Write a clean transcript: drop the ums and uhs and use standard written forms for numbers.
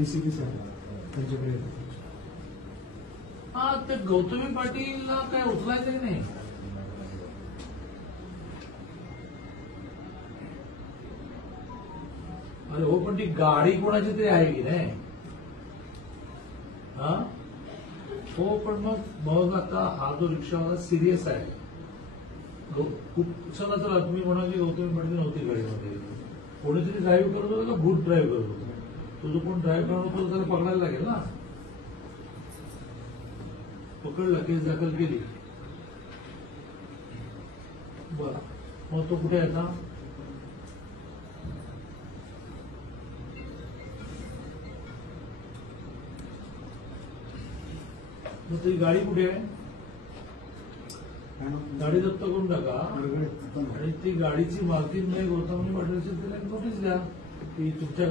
DCP साहेब त्यांच्याकडे येतो. हा ते गौतमी पाटीलला काय उचलायचं की नाही? अरे हो, पण ती गाडी कोणाची तरी आहे की नाही? हा हो, पण मग आता हा जो रिक्षावाला सिरियस आहे. खूप चला तर तुम्ही म्हणा की गौतमी पाटील नव्हती गाडीमध्ये, कोणीतरी ड्राईव्ह करत होतं का भूत ड्राईव्ह करत होतं? तो जो कोण ड्राईव्ह करत होता त्याला पकडायला लागेल ना. पकडला, केस दाखल केली. बरं, मग तो कुठे आहे आता? मग ती गाडी कुठे आहे? गाडी जप्त करून टाका आणि ती गाडीची मालकीन नाही गौतमी पाटील असेल त्याला नोटीस द्या की तुमच्या